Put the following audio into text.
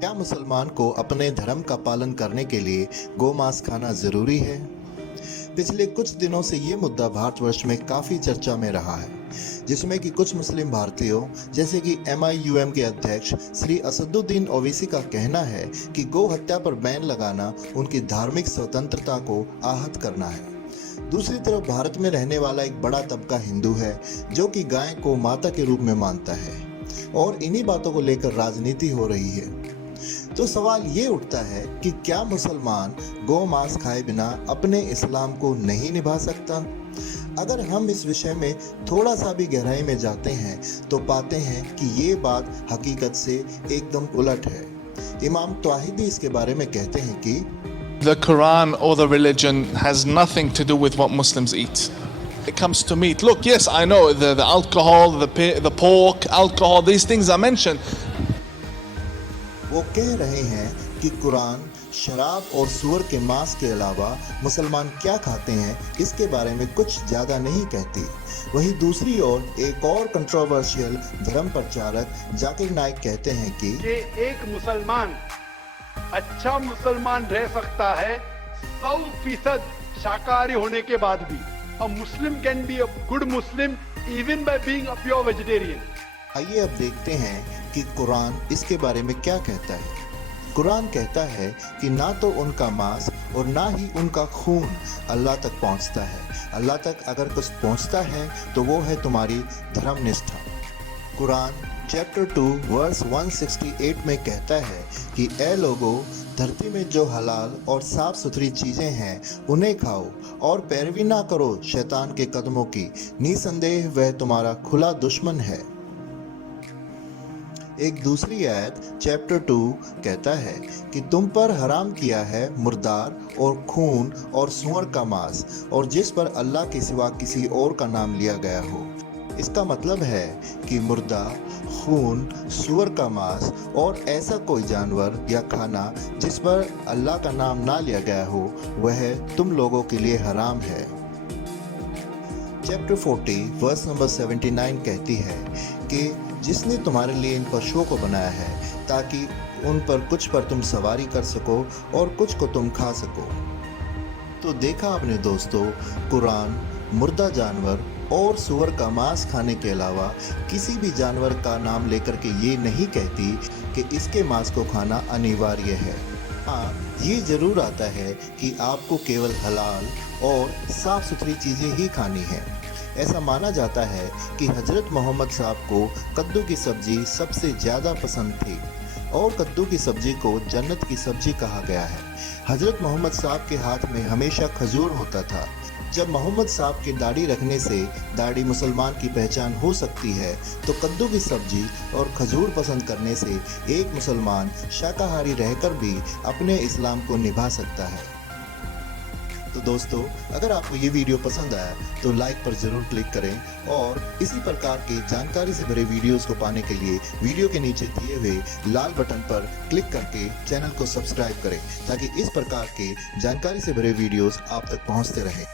क्या मुसलमान को अपने धर्म का पालन करने के लिए गोमांस खाना जरूरी है? पिछले कुछ दिनों से ये मुद्दा भारतवर्ष में काफी चर्चा में रहा है, जिसमें कि कुछ मुस्लिम भारतीयों जैसे कि MIUM के अध्यक्ष श्री असदुद्दीन ओवैसी का कहना है कि गौ हत्या पर बैन लगाना उनकी धार्मिक स्वतंत्रता को आहत करना है। दूसरी तरफ भारत में रहने वाला एक बड़ा तबका हिंदू है जो कि गाय को माता के रूप में मानता है और इन्हीं बातों को लेकर राजनीति हो रही है। तो सवाल ये उठता है कि क्या मुसलमान गौ मांस खाए बिना अपने इस्लाम को नहीं निभा सकता? अगर हम इस विषय में थोड़ा सा भी गहराई में जाते हैं तो पाते हैं कि ये बात हकीकत से एकदम उलट है। इमाम तवाहिदी इसके बारे में कहते हैं कि The Quran or the religion has nothing to do with what Muslims eat. It comes to meat. Look, yes, I know the alcohol, the pork, alcohol, these things are mentioned. वो कह रहे हैं कि कुरान शराब और सूअर के मांस के अलावा मुसलमान क्या खाते हैं इसके बारे में कुछ ज़्यादा नहीं कहती। वहीं दूसरी ओर एक और कंट्रोवर्शियल धर्म प्रचारक जाकिर नाइक कहते हैं कि एक मुसलमान अच्छा मुसलमान रह सकता है 100% शाकाहारी होने के बाद भी। A Muslim can be a good Muslim even by being a pure vegetarian. आइए अब देखते हैं कि कुरान इसके बारे में क्या कहता है। कुरान कहता है कि ना तो उनका मांस और ना ही उनका खून अल्लाह तक पहुंचता है। अल्लाह तक अगर कुछ पहुंचता है तो वो है तुम्हारी धर्म निष्ठा। कुरान चैप्टर 2 वर्स 168 में कहता है कि ए लोगों, धरती में जो हलाल और साफ सुथरी चीज़ें हैं उन्हें खाओ और पैरवी ना करो शैतान के कदमों की, निसंदेह वह तुम्हारा खुला दुश्मन है। एक दूसरी आयत चैप्टर 2 कहता है कि तुम पर हराम किया है मुर्दार और खून और सूअर का मांस और जिस पर अल्लाह के सिवा किसी और का नाम लिया गया हो। इसका मतलब है कि मुर्दा, खून, सूअर का मांस और ऐसा कोई जानवर या खाना जिस पर अल्लाह का नाम ना लिया गया हो वह तुम लोगों के लिए हराम है। चैप्टर 40 वर्स नंबर 79 कहती है कि जिसने तुम्हारे लिए इन पशुओं को बनाया है ताकि उन पर कुछ पर तुम सवारी कर सको और कुछ को तुम खा सको। तो देखा आपने दोस्तों, कुरान मुर्दा जानवर और सूअर का मांस खाने के अलावा किसी भी जानवर का नाम लेकर के ये नहीं कहती कि इसके मांस को खाना अनिवार्य है। हाँ, ये जरूर आता है कि आपको केवल हलाल और साफ सुथरी चीज़ें ही खानी है। ऐसा माना जाता है कि हजरत मोहम्मद साहब को कद्दू की सब्जी सबसे ज़्यादा पसंद थी और कद्दू की सब्जी को जन्नत की सब्जी कहा गया है। हजरत मोहम्मद साहब के हाथ में हमेशा खजूर होता था। जब मोहम्मद साहब की दाढ़ी रखने से दाढ़ी मुसलमान की पहचान हो सकती है तो कद्दू की सब्जी और खजूर पसंद करने से एक मुसलमान शाकाहारी रहकर भी अपने इस्लाम को निभा सकता है। तो दोस्तों, अगर आपको ये वीडियो पसंद आया तो लाइक पर ज़रूर क्लिक करें और इसी प्रकार की जानकारी से भरे वीडियोस को पाने के लिए वीडियो के नीचे दिए हुए लाल बटन पर क्लिक करके चैनल को सब्सक्राइब करें ताकि इस प्रकार के जानकारी से भरे वीडियोस आप तक पहुंचते रहें।